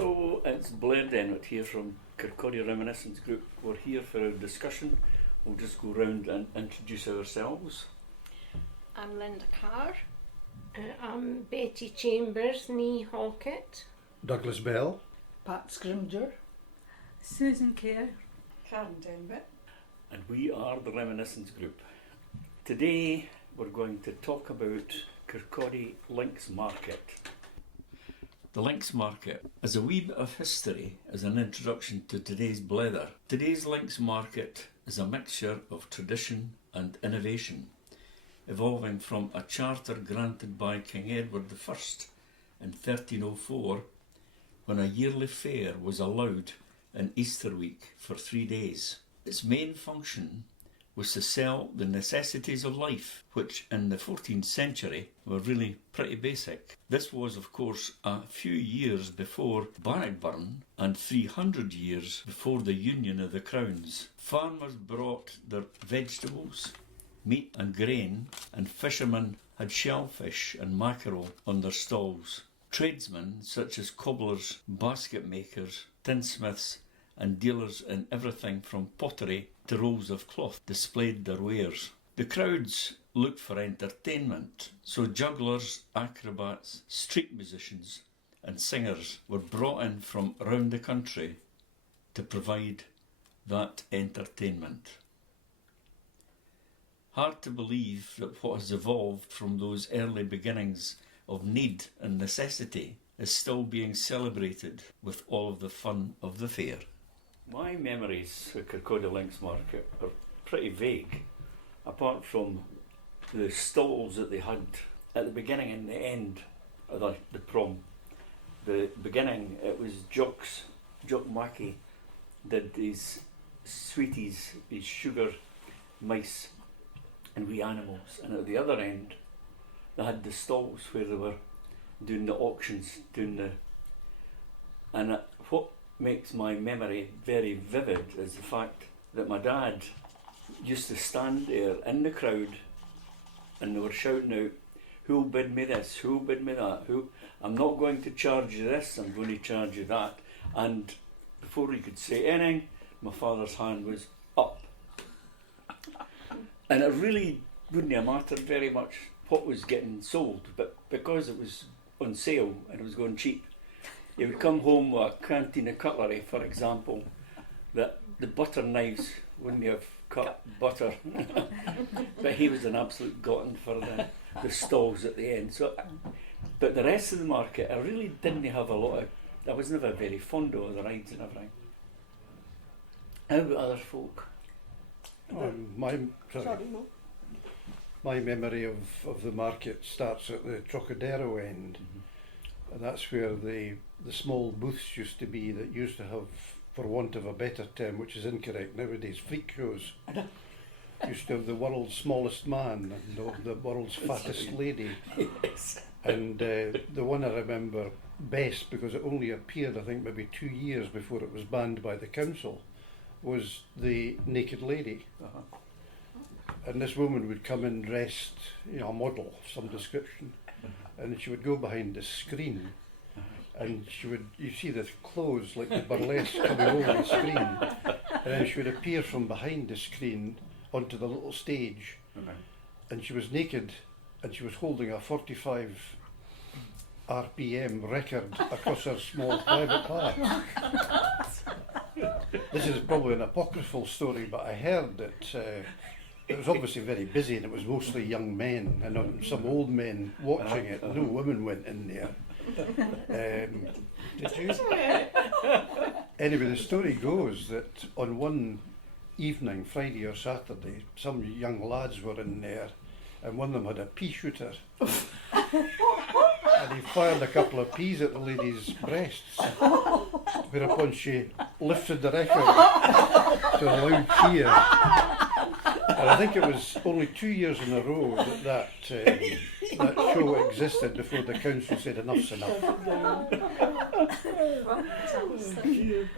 Hello, it's Blair Denwitt here from Kirkcaldy Reminiscing group. We're here for a discussion. We'll just go round and introduce ourselves. I'm Linda Carr. I'm Betty Chambers, Nee Hawkett. Douglas Bell. Pat Scrimger. Susan Kerr. Karen Denwitt. And we are the Reminiscing group. Today we're going to talk about Kirkcaldy Links Market. The Links Market is a wee bit of history as an introduction to today's blether. Today's Links Market is a mixture of tradition and innovation, evolving from a charter granted by King Edward I in 1304, when a yearly fair was allowed in Easter week for 3 days. Its main function was to sell the necessities of life, which in the 14th century were really pretty basic. This was, of course, a few years before Bannockburn and 300 years before the Union of the Crowns. Farmers brought their vegetables, meat and grain, and fishermen had shellfish and mackerel on their stalls. Tradesmen such as cobblers, basket makers, tinsmiths and dealers in everything from pottery to rolls of cloth displayed their wares. The crowds looked for entertainment, so jugglers, acrobats, street musicians and singers were brought in from around the country to provide that entertainment. Hard to believe that what has evolved from those early beginnings of need and necessity is still being celebrated with all of the fun of the fair. My memories of Kirkcaldy Links Market are pretty vague, apart from the stalls that they had at the beginning and the end of the prom. The beginning, it was Jock Mackey did these sweeties, these sugar mice and wee animals, and at the other end they had the stalls where they were doing the auctions, what makes my memory very vivid is the fact that my dad used to stand there in the crowd and they were shouting out, "Who'll bid me this, who'll bid me that, I'm not going to charge you this, I'm going to charge you that." And before he could say anything, my father's hand was up. And it really wouldn't have mattered very much what was getting sold, but because it was on sale and it was going cheap, he would come home with a canteen of cutlery, for example, that the butter knives wouldn't have cut butter. But he was an absolute glutton for the stalls at the end. So, but the rest of the market, I really didn't have a lot of, I was never very fond of the rides and everything. How about other folk? My memory of the market starts at the Trocadero end. And that's where the small booths used to be that used to have, for want of a better term, which is incorrect nowadays, freak shows. Used to have the world's smallest man and the world's fattest lady. Yes. And the one I remember best, because it only appeared I think maybe 2 years before it was banned by the council, was the naked lady. And this woman would come in dressed, a model of some description. And she would go behind the screen and you see the clothes like the burlesque coming over the screen, and then she would appear from behind the screen onto the little stage, and she was naked and she was holding a 45 RPM record across her small private part. This is probably an apocryphal story, but I heard that it was obviously very busy and it was mostly young men and some old men watching it. No women went in there. Did you? Anyway, the story goes that on one evening, Friday or Saturday, some young lads were in there and one of them had a pea shooter. And he fired a couple of peas at the lady's breasts, whereupon she lifted the record to a loud cheer. And I think it was only 2 years in a row that show existed before the council said enough's enough.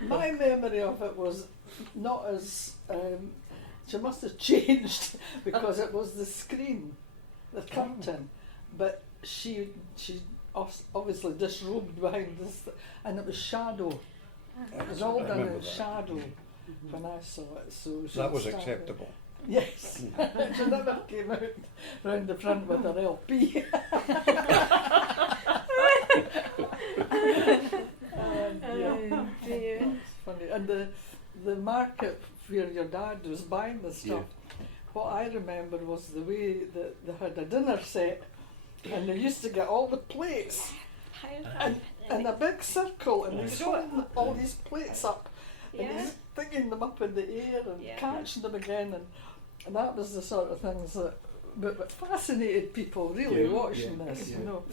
My memory of it was not as, she must have changed because it was the screen, the curtain, but she obviously disrobed behind this, and it was shadow. It was all I done in remember that. shadow when I saw it. So she That was started- acceptable. Yes, she never came out round the front with her LP. Yeah. It's funny. And the market where your dad was buying the stuff, what I remember was the way that they had a dinner set, and they used to get all the plates in a big circle, and he's holding all these plates up, and he's thinking them up in the air and catching them again, and that was the sort of things that but fascinated people really watching this, you know.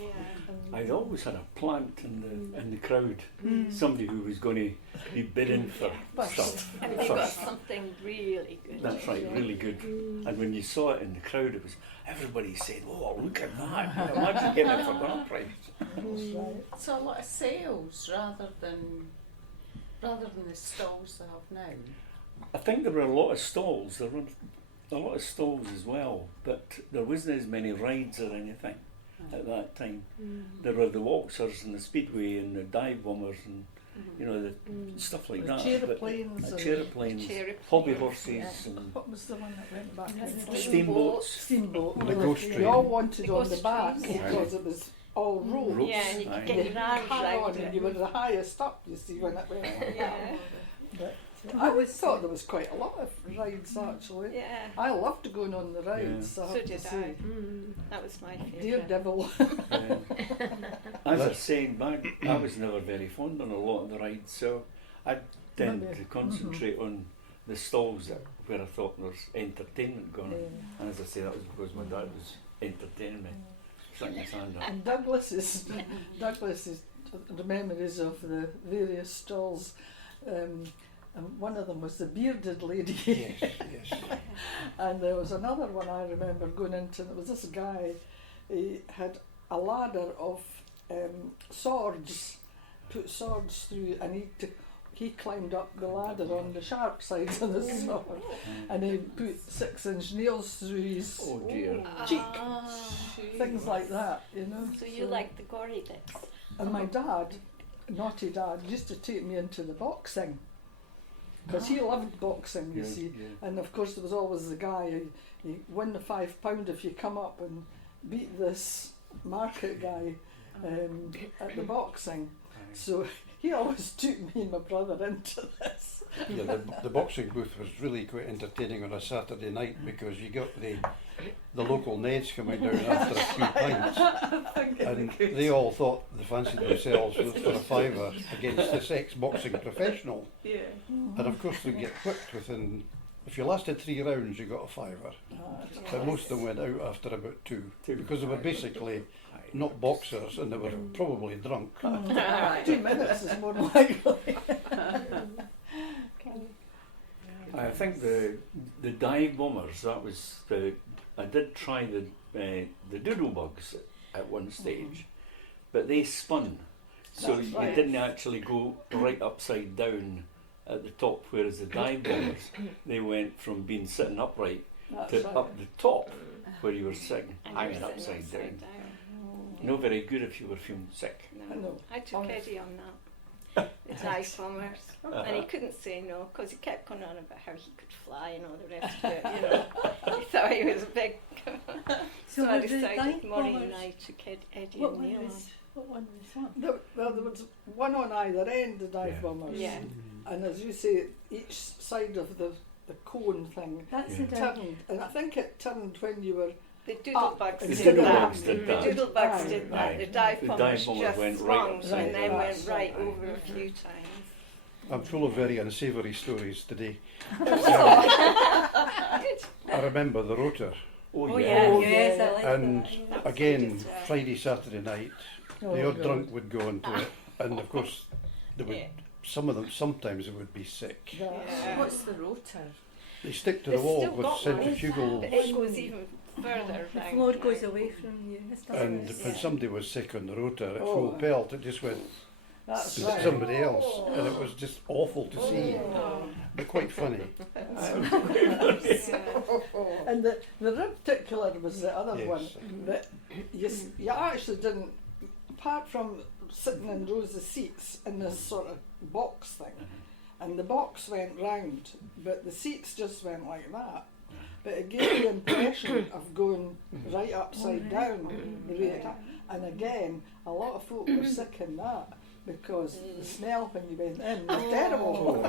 I'd always had a plant in the crowd, somebody who was going to be bidding for stuff. And they got something really good. That's right, really good. And when you saw it in the crowd, it was everybody said, "Oh, look at that! Imagine getting it for that price." That's right. So a lot of sales rather than the stalls they have now. I think there were a lot of stalls. There were a lot of stalls as well, but there wasn't as many rides or anything at that time. There were the Walksers and the Speedway and the dive bombers and you know the stuff like The that. Chairplanes and- Chairplanes, hobby horses and What was the one that went back? steamboats. Steamboat. The ghost We train. all wanted The on ghost the back train, because it was all ropes. Ropes, Yeah, and you aye. could get your arms Hang on, round and you it. were the highest up, you see, when it went like Yeah, that. I always thought there was quite a lot of rides actually. yeah. I loved going on the rides, I So have to did say. That was my favourite. Daredevil. As I said back, I was never very fond on a lot of the rides, so I tend to concentrate on the stalls that, where I thought there was entertainment going on. And as I say, that was because my dad was entertaining me, sticking his hand up. And Douglas's the memories of the various stalls. And one of them was the bearded lady. Yes, yes. And there was another one I remember going into, and it was this guy, he had a ladder of swords, put swords through, and he climbed up the ladder on the sharp sides of the sword, and he put 6-inch nails through his Oh dear. cheek, things like that, you know. So you like the gory bits? And my dad, naughty dad, used to take me into the boxing. Because he loved boxing, you see. And of course there was always the guy, you win the £5 if you come up and beat this market guy at the boxing. So he always took me and my brother into this. Yeah, the boxing booth was really quite entertaining on a Saturday night because you got the local Neds coming down after a few pints, and they all thought they fancied themselves for a fiver against this ex-boxing professional. Yeah. And of course they get whipped within, if you lasted 3 rounds you got a fiver, but most of them went out after about 2 because they were basically not boxers and they were probably drunk. 2 minutes is more likely. I think the dive bombers. That was the. I did try the doodle bugs at one stage, but they spun, so That's you right. didn't actually go right upside down at the top. Whereas the dive bombers, they went from being sitting upright That's to right. up the top where you were sitting, And hanging you're sitting upside down. down. No very good if you were feeling sick. I No. know. I took Eddie on that. The dive bombers. And he couldn't say no because he kept going on about how he could fly and all the rest of it, you know. He thought he was big. So I were the decided dive Maureen and bombers- I took Eddie What and one Neil on. what one was one? Well, there was one on either end, the dive Yeah. bombers. Yeah. And as you say, each side of the cone thing That's Yeah. the dive. turned. And I think it turned when you were The doodlebugs The did doodlebugs that. did that. The doodlebugs Aye. did that. Aye. The dive The bombers dive bombers just went right swung upside and then down. went right Aye. over a few times. I'm full of very unsavoury stories today. Good. I remember the rotor, Oh, Oh, yeah. Oh, yes, yeah. I like and that. That was again good as well. Friday, Saturday night, Oh, the odd God. drunk would go into it, and of course they would. Yeah. Some of them sometimes they would be sick. Yeah. What's the rotor? They stick to They've the wall still with got one. centrifugal, But it goes even further The down. floor goes away from you. It's not and nice. when somebody was sick on the rotor at Oh. full pelt, it just went That's to right. somebody else, and it was just awful to see, Oh. but quite funny. And the rib tickler was the other Yes. one that you actually didn't apart from sitting in rows of seats in this sort of box thing, and the box went round, but the seats just went like that. But it gave the impression of going right upside down the way it, and again, a lot of folk were sick in that because the smell when you went in was terrible.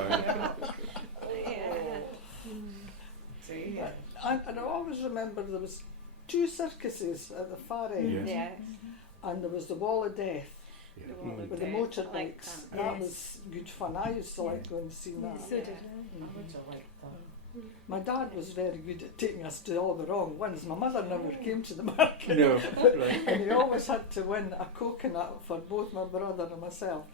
And I always remember there was 2 circuses at the far end, Yes. and there was the Wall of Death The Wall of with the Death, motorbikes. like That was good fun. I used to like going and seeing that. So did I would have liked that. My dad was very good at taking us to all the wrong ones. My mother never came to the market. No, right. And he always had to win a coconut for both my brother and myself,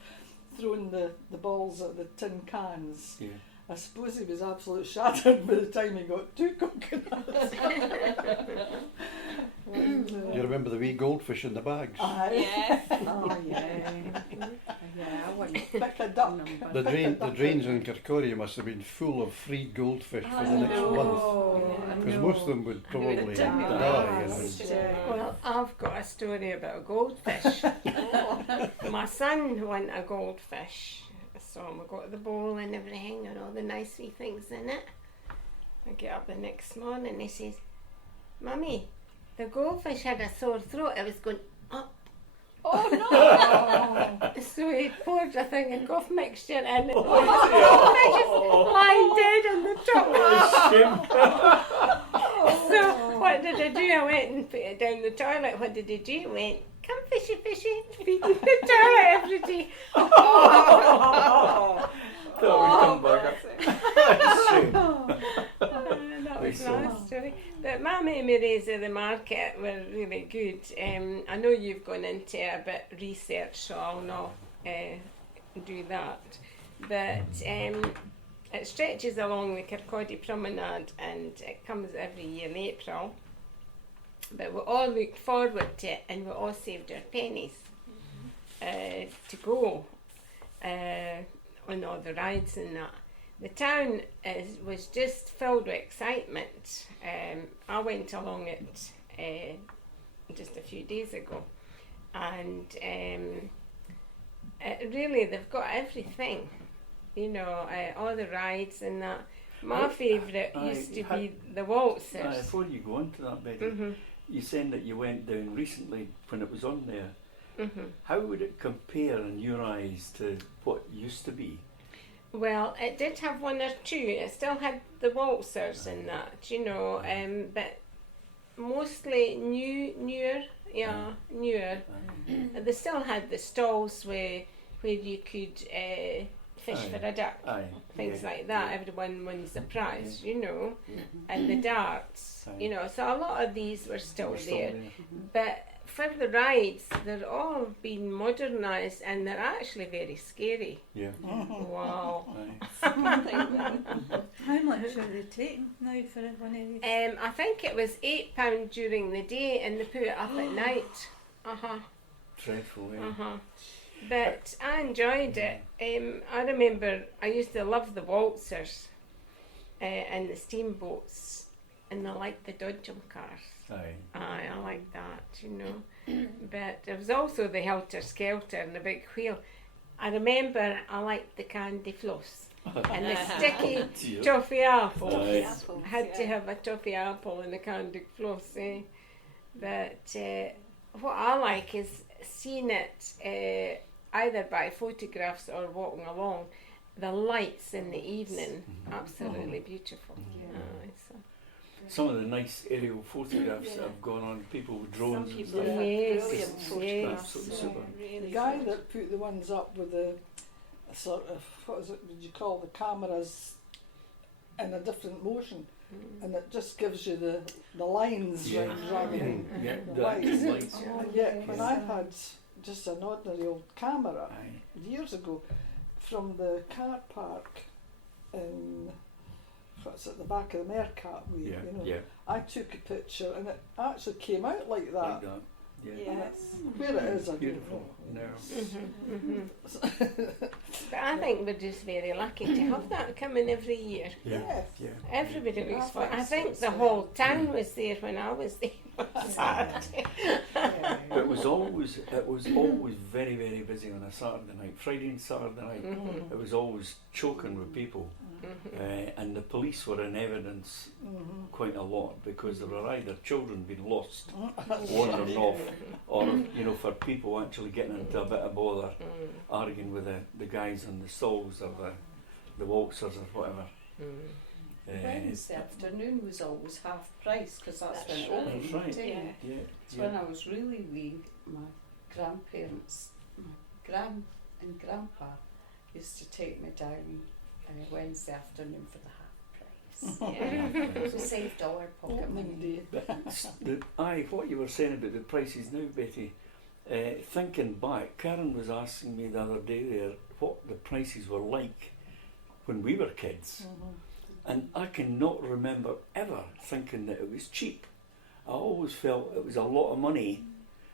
throwing the balls at the tin cans. Yeah. I suppose he was absolutely shattered by the time he got 2 coconuts. Do you remember the wee goldfish in the bags? Yes. Oh yeah. Yeah, I wouldn't Pick a duck. remember. The drains in Kirkcaldy must have been full of freed goldfish for the next month. Because most of them would probably die. Well, I've got a story about a goldfish. My son won a goldfish. So we got the bowl and everything and all the nice wee things in it. I get up the next morning and he says, "Mummy, the goldfish had a sore throat. It was going up." Oh no! So he poured a thing of cough mixture in and the goldfish is lying dead on the top. So what did I do? I went and put it down the toilet. What did he do? He went, "Come fishy fishy," feeding the toilet every day. Thought we'd come back up. That was Very my story. But my memories of the market were really good. I know you've gone into a bit research, so I'll not do that. But it stretches along the Kirkcaldy Promenade and it comes every year in April. But we all looked forward to it and we all saved our pennies to go on all the rides and that. The town was just filled with excitement. I went along it just a few days ago, and really they've got everything, you know, all the rides and that. My favourite used to be the waltzers. Before you go on to that, Betty, you said that you went down recently when it was on there. How would it compare in your eyes to what used to be? Well, it did have 1 or 2. It still had the waltzers and that, you know, but mostly newer. They still had the stalls where you could fish for a duck, things like that. Everyone wins a prize, you know, and the darts, you know. So a lot of these were still there. But for the rides, they're all being modernised and they're actually very scary. Yeah. Wow. How much are they taking now for one of these? I think it was £8 during the day and they put it up at night. Dreadful, yeah. But I enjoyed it. I remember I used to love the waltzers and the steamboats, and I liked the dodgem cars. I liked that, you know. But there was also the helter skelter and the big wheel. I remember I liked the candy floss and the sticky toffee apples. I had to have a toffee apple and a candy floss. But what I like is seeing it either by photographs or walking along. The lights in the evening, absolutely beautiful. Some of the nice aerial photographs that have gone on, people with drones and stuff. Brilliant photographs. Absolutely super. The guy that put the ones up with the sort of, what is it, did you call the cameras in a different motion, and it just gives you the lines running the lights. And yet when I had just an ordinary old camera years ago from the car park in what's at the back of the Mercat way, I took a picture and it actually came out like that. Yes. Where it is, I beautiful. don't know. But I think we're just very lucky to have that coming every year. Yes. Yeah. Everybody looks for. I think so, the whole town was there when I was there. on Saturday. But it was always very, very busy on a Saturday night. Friday and Saturday night, it was always choking with people. And the police were in evidence quite a lot because there were either children being lost, wandering off, or for people actually getting into a bit of bother, arguing with the guys in the stalls or the waltzers or whatever. Wednesday afternoon was always half price because that's when it right. opened. That's right. Yeah. It's when I was really wee, my grandparents, my gran and grandpa used to take me down Wednesday afternoon for the half price. Yeah. We saved all our pocket money. But what you were saying about the prices now, Betty, thinking back, Karen was asking me the other day there what the prices were like when we were kids. And I cannot remember ever thinking that it was cheap. I always felt it was a lot of money,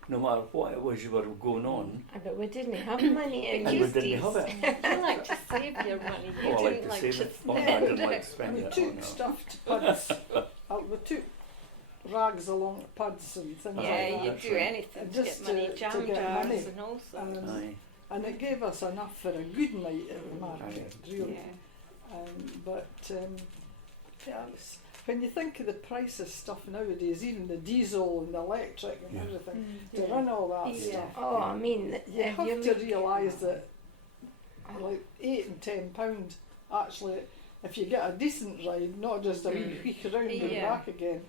no matter what it was you were going on. But we didn't have money in And we these didn't days. have it. You like to save your money. You Oh, I like didn't to like save to it. Oh, no, I didn't like to spend We it. took Oh, no. stuffed puds. We took rags along the puds and things Yeah, like you that. do anything to Just get money, to jam get jars money. and all sorts. Aye. And it gave us enough for a good night at the market, really. Yeah, when you think of the price of stuff nowadays, even the diesel and the electric and everything, to run all that stuff, Oh, I mean, you have to realise that like £8 and £10 actually, if you get a decent ride, not just a wee week around and Yeah. back again,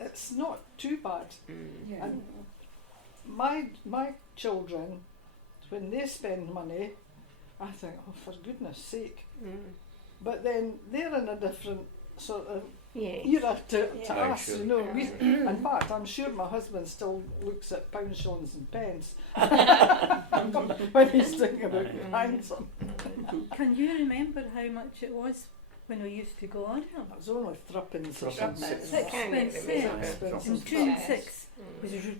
it's not too bad. And my children, when they spend money, I think, oh, for goodness sake. But then they're in a different sort of era to Yeah. us, Sure. you know. In fact, I'm sure my husband still looks at pounds, shillings and pence when he's thinking about buying some. Can you remember how much it was when we used to go on them? It was only thrippence or Thrippence. something. Six Can't pence remember. cents. Expensive And 2 and stuff. 6.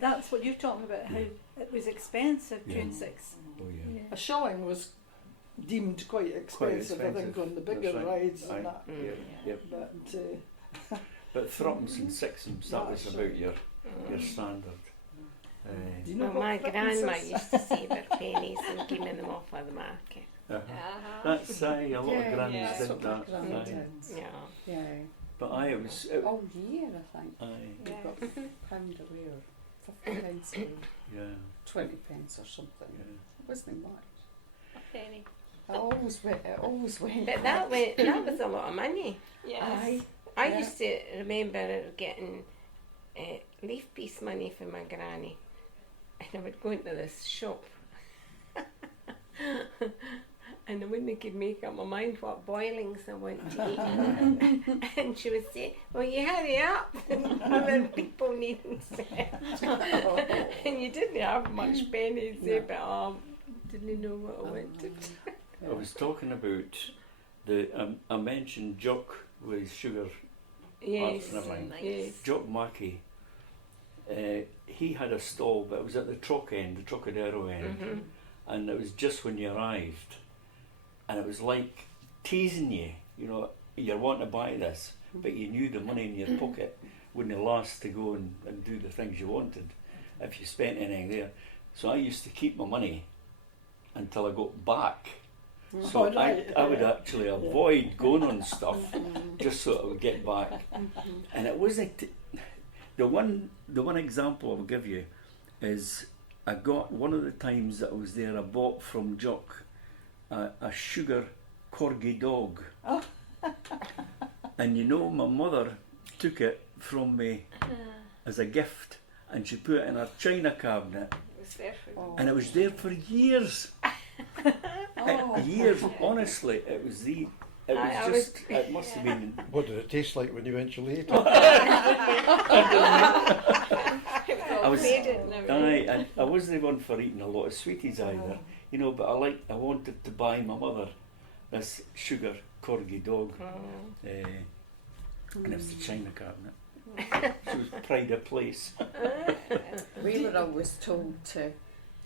That's what you're talking about, how it was expensive, 2 and 6. Oh, yeah. Yeah. A shilling was deemed quite expensive, I think, on the bigger That's right. rides Aye. and that. Yep. But But threepence and sixpence, that was That's about your standard. do you know Well, what my threepence grandma is? used to save her pennies and give me them off at the market. That's a lot of grannies yeah, did what that. my granny Aye. did. Yeah. Yeah. But it was. All year, I think. Aye. We got £1 a week or 50 pence a week, Yeah. 20 pence or something. Yeah. It wasn't much. A penny. It always went. But that was a lot of money. Yes. I used to remember getting leaf piece money for my granny, and I would go into this shop, and I wouldn't could make up my mind what boilings I want to eat, and she would say, "Well, you hurry up, other people needing cents," and you didn't have much pennies there, but I didn't know what I wanted. I was talking about I mentioned Jock with sugar. Yes, Never mind. yes. Jock Mackey. He had a stall, but it was at the Trock end, the Trocadero end, and it was just when you arrived, and it was like teasing you. You know, you're wanting to buy this, but you knew the money in your pocket wouldn't last to go and do the things you wanted if you spent anything there. So I used to keep my money until I got back. So Oh, right. I would actually avoid going on stuff just so I would get back. And it wasn't the one example I'll give you is I got one of the times that I was there, I bought from Jock a sugar corgi dog. And you know, my mother took it from me as a gift and she put it in her china cabinet, It was there for and it was there for years. Years, honestly, it was it must have been. What did it taste like when you eventually ate it? I was, faded now. and I wasn't one for eating a lot of sweeties either, you know. But I wanted to buy my mother this sugar corgi dog, and it was the china cabinet. She was pride of place. We were always told to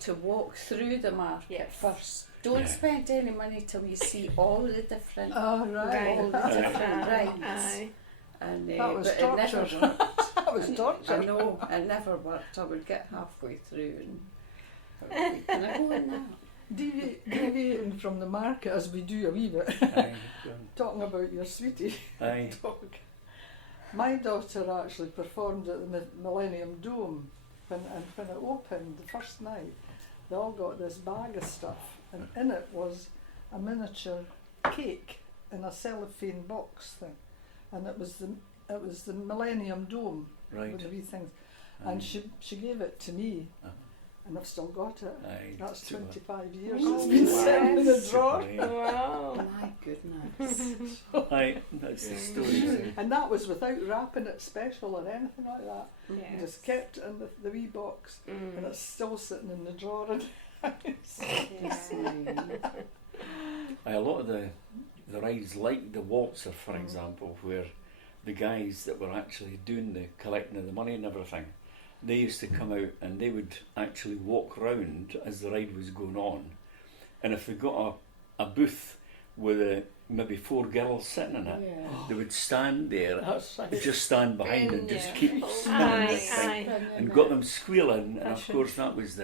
to walk through the market Yes. first. Don't Yeah. spend any money till you see all the different Oh, right. all the different rides. Aye. And That was but it never torture. worked. That was torture. I know, it never worked. I would get halfway through and I would be, can I go in now? Deviating from the market as we do a wee bit, Aye. talking about your sweetie Aye. dog. My daughter actually performed at the Millennium Dome when it opened the first night. They all got this bag of stuff, and in it was a miniature cake in a cellophane box thing, and it was the Millennium Dome Right. with the wee things, Aye. and she gave it to me, Uh-huh. and I've still got it. Aye. That's Super. 25 years Oh, it's been sitting in the yes. drawer. Super, Wow. My goodness. Aye, that's the story. And that was without wrapping it special or anything like that. I Yes. just kept it in the wee box, and Mm. it's still sitting in the drawer. And Aye, a lot of the rides, like the waltzer, for example, where the guys that were actually doing the collecting of the money and everything, they used to come out and they would actually walk round as the ride was going on, and if they got a booth with maybe 4 girls sitting in it, Yeah. they would stand there, that's right. just stand behind and just Yeah. keep spinning this thing, Aye. and got them squealing, and of course that was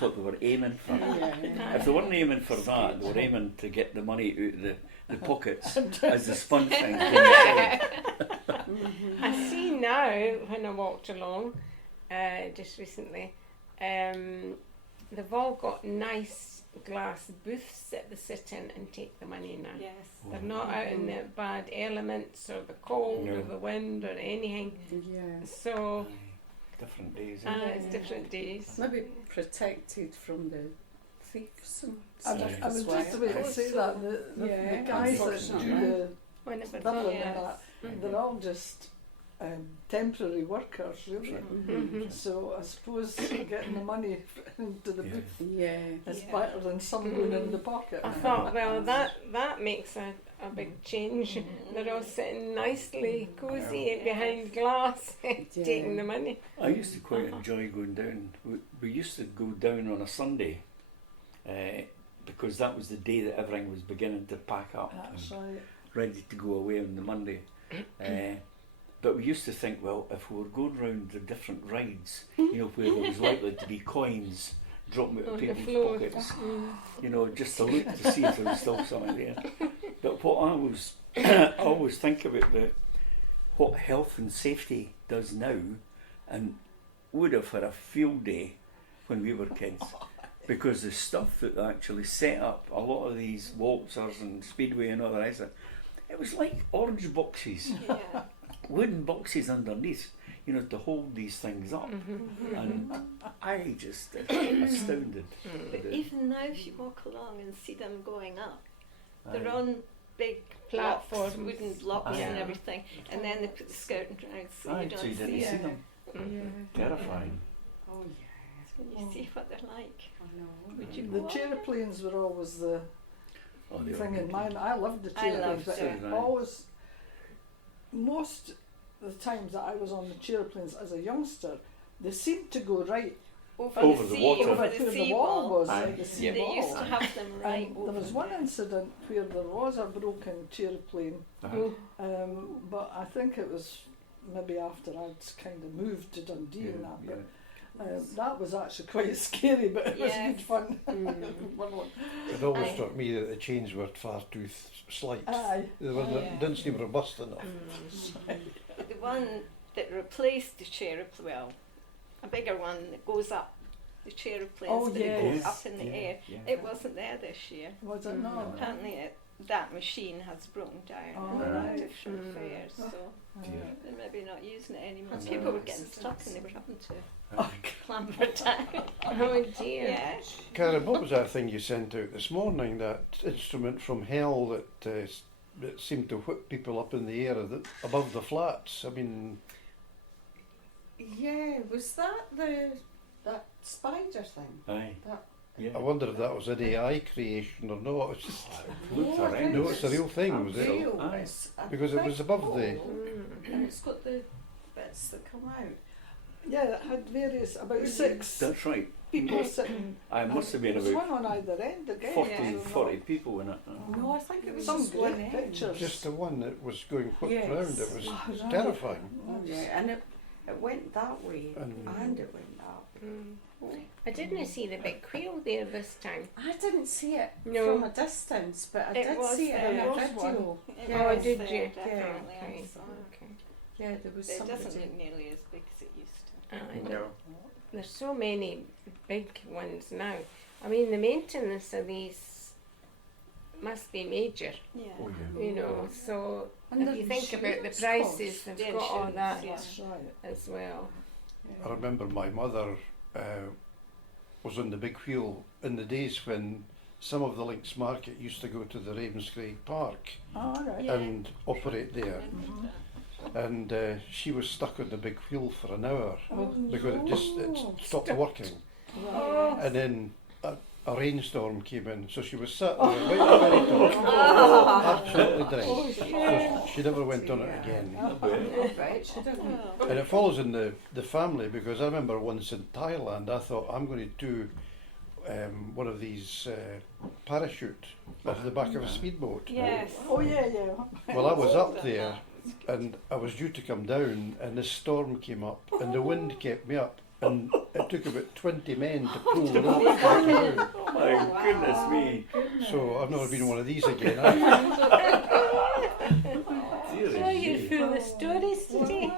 what they were aiming for. Yeah. If they weren't aiming for that, they were aiming to get the money out of the pockets as the spun thing came down. I see now when I walked along just recently, they've all got nice glass booths that they sit in and take the money now. Yes. They're not out in the bad elements or the cold or No. the wind or anything. Yeah. So Different days. it's different days. Maybe protected from the thieves and I stuff. was, I was as well. just about to say that the Yeah, guys that unfortunately. do the Whenever bibbling Yes. and that, they're all just temporary workers, really. Mhm. So I suppose getting the money into the Yeah. booth Yeah. is Yeah. better than some going in the pocket. I thought, well, that makes a big change. They're all sitting nicely, cosy behind glass, taking the money. I used to quite enjoy going down. We used to go down on a Sunday because that was the day that everything was beginning to pack up That's and right. ready to go away on the Monday. But we used to think, well, if we were going round the different rides, where there was likely to be coins dropping out of On the people's floor. pockets, just to look to see if there was still something there. But what I always think about what health and safety does now, and would have had a field day when we were kids, because the stuff that they actually set up, a lot of these waltzers and speedway and all the rest of it, it was like orange boxes, Yeah. wooden boxes underneath, to hold these things up. And I just astounded. But even now, if you walk along and see them going up, they're Aye. on big Platforms. blocks, wooden blocks and Yeah. everything, and then they put the skirting around so Aye, you don't so you didn't see see it. them. Terrifying. Oh yeah. When you see what they're like, I know. would you The go on? aeroplanes were always the Oh, they were thing in good. mine. I loved the I chairplanes, loved but it. always, most of the times that I was on the chairplanes as a youngster, they seemed to go right Over the sea, water. over where the the sea wall wall. was, Aye. like the sea Yeah. They wall. used to have them right And over there was one there. incident where there was a broken chairplane, Uh-huh. but I think it was maybe after I'd kind of moved to Dundee and that, but that was actually quite scary, but it was Yes. good fun. Fun one. It always Aye. struck me that the chains were far too slight. Aye. They were, Yeah. didn't seem robust enough. The one that replaced the chairplane, well, a bigger one that goes up, the chairplanes Oh, that yes. goes up in the air. It wasn't there this year. Was it not? Apparently that machine has broken down Oh, in the right. different fairs, so Dear. they're maybe not using it anymore. That's People were nice. getting stuck and they were having to Oh, clamber down. Oh dear. Yeah. Karen, what was that thing you sent out this morning? That instrument from hell that seemed to whip people up in the air above the flats. I mean, Yeah, was that that spider thing? Aye. That Yeah. I wonder if that was an AI creation or not. It's just, Looked No, I horrendous. no, it's a real thing, was it? real. Aye. It's a Because it was big above hole, the. and it's got the bits that come out. yeah, it had various, about Really? six That's right. people sitting. I must have been There was about one on either end again. 40 people in it. No, I think it was Some just one great end. pictures. Just the one that was going whipped Yes. round. It was Right. terrifying. Oh, yeah, and it went that way And- and it went that way. I didn't see the big wheel there this time. I didn't see it No. from a distance, but I It did was see it there. in There a was video. It Yeah. was did there, you? Definitely, I Okay. saw it. Okay. Yeah, there was But it doesn't somebody. look nearly as big as it used to. I know. There's so many big ones now. I mean, the maintenance of these must be major, Yeah. Oh yeah. you know. So And if the you think about the insurance prices, cost. they've The got all insurance, that yeah. That's right. as well. I remember my mother was on the big wheel in the days when some of the Links Market used to go to the Ravenscraig Park All right. Yeah. and operate there. And she was stuck on the big wheel for an hour because it stopped working. Right. And then a rainstorm came in, so she was sat there right at the very top, absolutely drenched. So she never went on it again. I bet she didn't. Oh. And it follows in the family, because I remember once in Thailand I thought I'm going to do one of these parachute off the back of a speedboat. Yes. Oh yeah, yeah. Well, I was up there and I was due to come down, and this storm came up and the wind kept me up, and it took about 20 men to pull the rope back down. Oh my goodness me. So I've never been on one of these again. Oh, you're Dear full of stories today.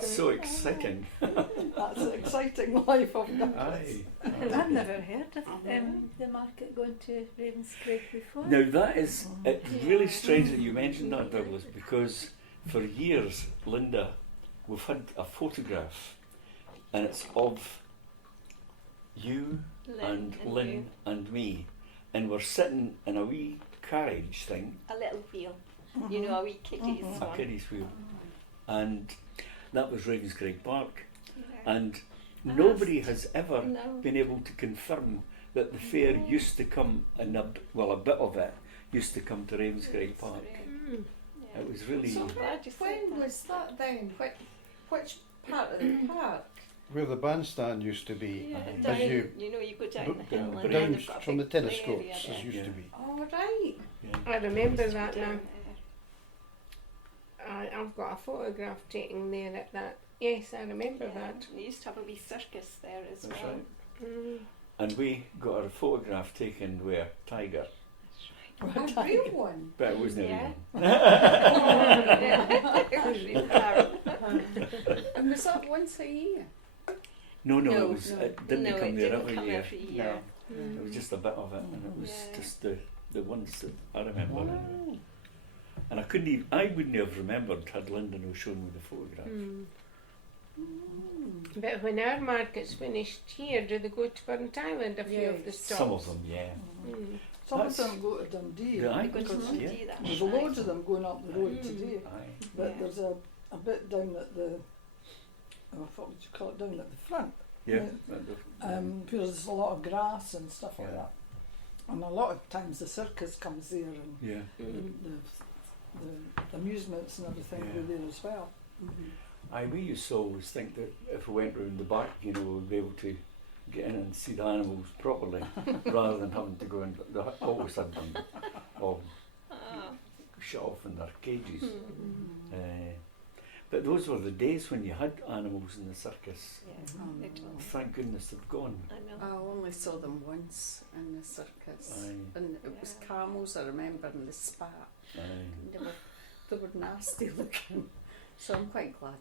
so exciting. That's an exciting life of that. Aye. I've never heard of the market going to Ravenscraig before. Now that is, it's really strange that you mentioned that, Douglas, because for years, Linda, we've had a photograph, and it's of you and Lynn you. and me, and we're sitting in a wee carriage thing, A little wheel. You know, a wee kiddie's a one. kiddie's wheel, and that was Ravenscraig Park, Yeah. and nobody has ever No. been able to confirm that the fair used to come, and a bit of it used to come to Ravenscraig Park. Mm. Yeah. It was really, So glad you said When that. was that then? Which part of the park? Where the bandstand used to be, Yeah, As down, you- you know, you go down the But hill down and then down they've got a from the big tennis play area courts, there. as used Yeah. to be. All right. yeah. I remember Just that down now. I've got a photograph taken there at that. Yes, I remember there. that. They used to have a wee circus there as That's well. right. Mm. And we got our photograph taken with a tiger, That's right. A real one. but it wasn't Yeah. a real one. It was real Carol. And was that once a year? No, No, it was. no. It didn't No, come it there didn't every come year. every year. No, Mm. it was just a bit of it, and it was Yeah. just the ones that I remember. Anyway. And I couldn't even. I wouldn't have remembered had Linda no shown me the photograph. Mm. But when our market's finished here, do they go to Burnt Island, a few of the Yes. stalls? Some of them, yeah. Mm. Some of That's- them go to Dundee. Yeah, I They go to because- Dundee, that's There's right. loads of them going up the road today. Aye. But Yeah. there's a bit down at the, what would you call it, down at the front, Yeah. where there's a lot of grass and stuff like Yeah. that. And a lot of times the circus comes there, and Yeah. Mm. the amusements and everything Yeah. go there as well. Aye, we used to always think that if we went round the back, you know, we'd be able to get in and see the animals properly, rather than having to go and they always had them all Ah. shut off in their cages. Mm. But those were the days when you had animals in the circus. Yeah, it was. Thank goodness they've gone. I I know. only saw them once in the circus. Aye. And it was Yeah. camels, I remember, in the spa. Aye. And they were nasty looking. So I'm quite glad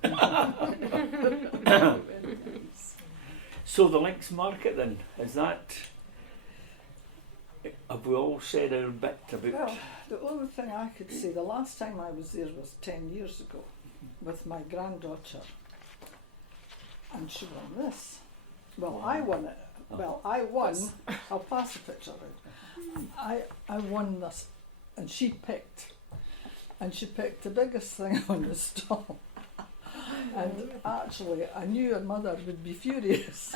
they're not. Very nice. So the Links Market then, is that, have we all said our bit about, Well, the only thing I could say, the last time I was there was 10 years ago with my granddaughter, and she won this. Well, I won it. Well, I won. I'll pass the picture around. I won this, and she picked the biggest thing on the stall. And actually, I knew her mother would be furious.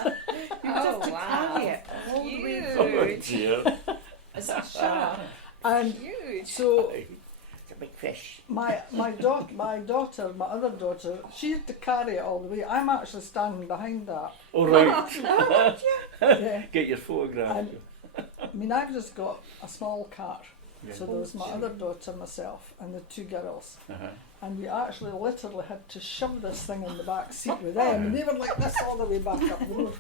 You have to carry it all the way oh through. dear. Is it sharp? And Huge. so big fish. My daughter, my other daughter, she had to carry it all the way. I'm actually standing behind that. All right. Yeah. Get your photograph. And, I mean, I've just got a small car. Yeah. So there was my other daughter, myself, and the two girls. Uh-huh. And we actually literally had to shove this thing in the back seat with them. And they were like this all the way back up the road.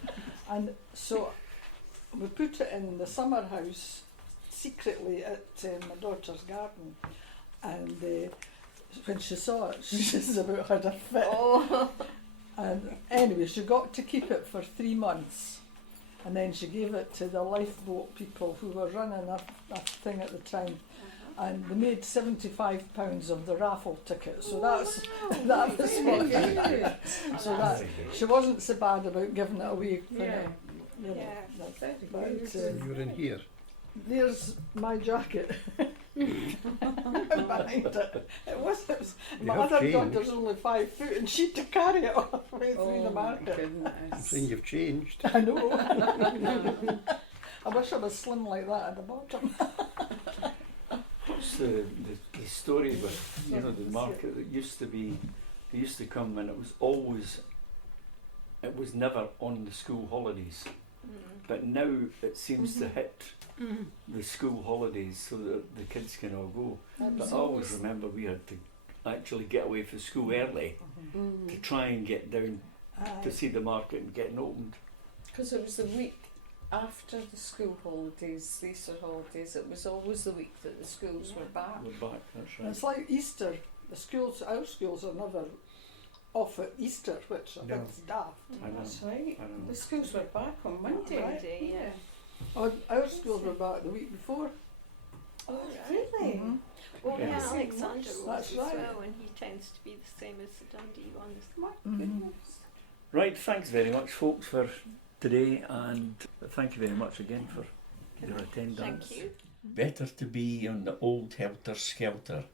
And so we put it in the summer house secretly at my daughter's garden. And when she saw it, she just about had a fit. Oh. And anyway, she got to keep it for 3 months. And then she gave it to the lifeboat people who were running a thing at the time. And they made £75 of the raffle ticket. So that was what. So that she wasn't so bad about giving it away. Yeah. You know, Yeah. Very but, good. You're in here. there's my jacket. Behind it. It was You my have other changed. daughter's only 5 foot and she had to carry it all the way through Oh the my market. I'm goodness. saying you've changed. I know. I wish I was slim like that at the bottom. What's the story with, you know, the market that used to be, they used to come and it was never on the school holidays. But now it seems to hit the school holidays so that the kids can all go. But I always remember we had to actually get away from school early to try and get down to see the market and getting opened. Because it was the week after the school holidays, the Easter holidays, it was always the week that the schools were back. We're back, that's And right. it's like Easter. The schools, our schools are never off at Easter, which I think is daft. I know. That's right. I know. The schools were back on Monday. Monday, yeah. Our schools were back the week before. Oh, really? Mhm. Oh Yeah. yeah, So Alexander much. was That's as right. well, and he tends to be the same as the Dundee ones. My Mhm. goodness. Right, thanks very much folks for today, and thank you very much again for your attendance. Thank you. Better to be on the old helter-skelter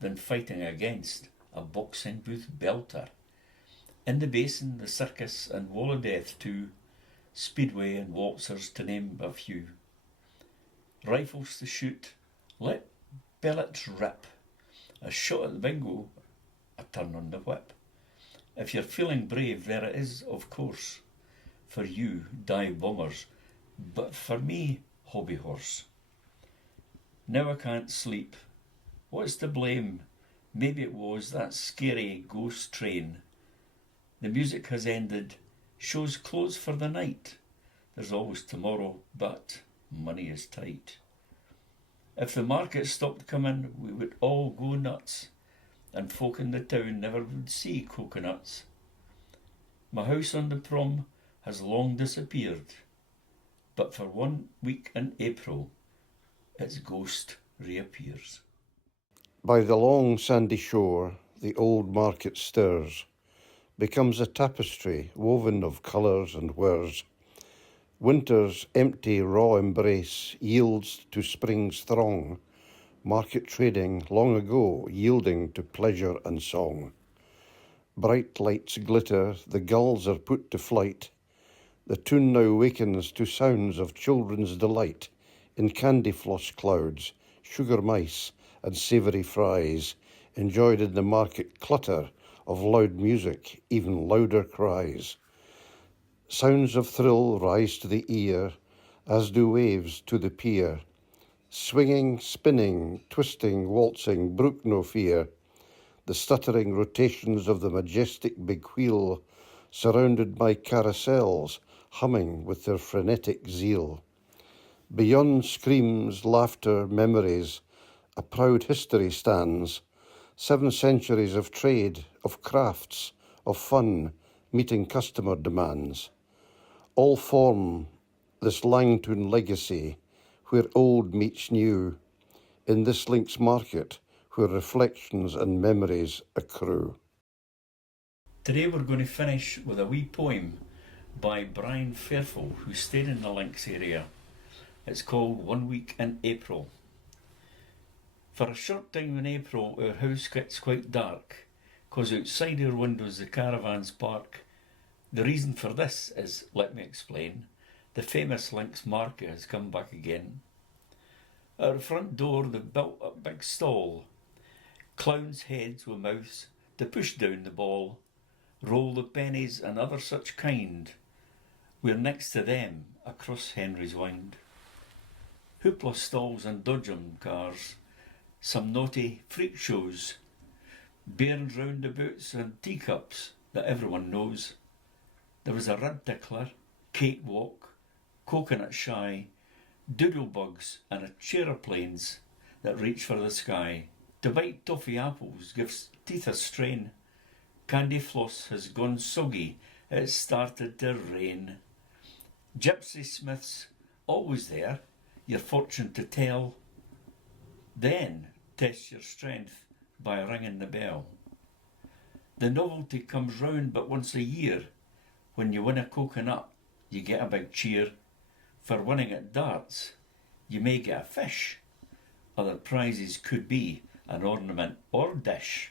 than fighting against a boxing booth belter. In the Basin, the circus and Wall of Death too, Speedway and waltzers to name a few. Rifles to shoot, let bellets rip, a shot at the bingo, a turn on the whip. If you're feeling brave, there it is, of course, for you, dive bombers, but for me, hobby horse. Now I can't sleep. What's to blame? Maybe it was that scary ghost train. The music has ended, show's closed for the night. There's always tomorrow, but money is tight. If the market stopped coming, we would all go nuts, and folk in the town never would see coconuts. My house on the prom has long disappeared, but for 1 week in April, its ghost reappears. By the long sandy shore, the old market stirs, becomes a tapestry woven of colours and whirs. Winter's empty raw embrace yields to spring's throng, market trading long ago yielding to pleasure and song. Bright lights glitter, the gulls are put to flight. The tune now wakens to sounds of children's delight in candy floss clouds, sugar mice and savoury fries, enjoyed in the market clutter of loud music, even louder cries. Sounds of thrill rise to the ear, as do waves to the pier. Swinging, spinning, twisting, waltzing, brook no fear. The stuttering rotations of the majestic big wheel, surrounded by carousels, humming with their frenetic zeal. Beyond screams, laughter, memories, a proud history stands. 7 centuries of trade, of crafts, of fun, meeting customer demands. All form this Langtoon legacy, where old meets new, in this Links Market, where reflections and memories accrue. Today we're going to finish with a wee poem by Brian Fairful, who stayed in the Links area. It's called 1 Week in April. For a short time in April, our house gets quite dark, 'cause outside our windows the caravans park. The reason for this is, let me explain, the famous Links Market has come back again. At our front door they built a big stall, Clowns' heads with mouths to push down the ball, roll the pennies and other such kind. We're next to them across Henry's Wynd. Hoopla stalls and dodgem cars, some naughty freak shows, bairns roundabouts and teacups that everyone knows. There was a rud tickler, cakewalk, coconut shy, doodlebugs and a chairplanes that reach for the sky. To bite toffee apples gives teeth a strain. Candy floss has gone soggy, it's started to rain. Gypsy Smiths always there, your fortune to tell. Then test your strength by ringing the bell. The novelty comes round but once a year. When you win a coconut, you get a big cheer. For winning at darts, you may get a fish. Other prizes could be an ornament or dish.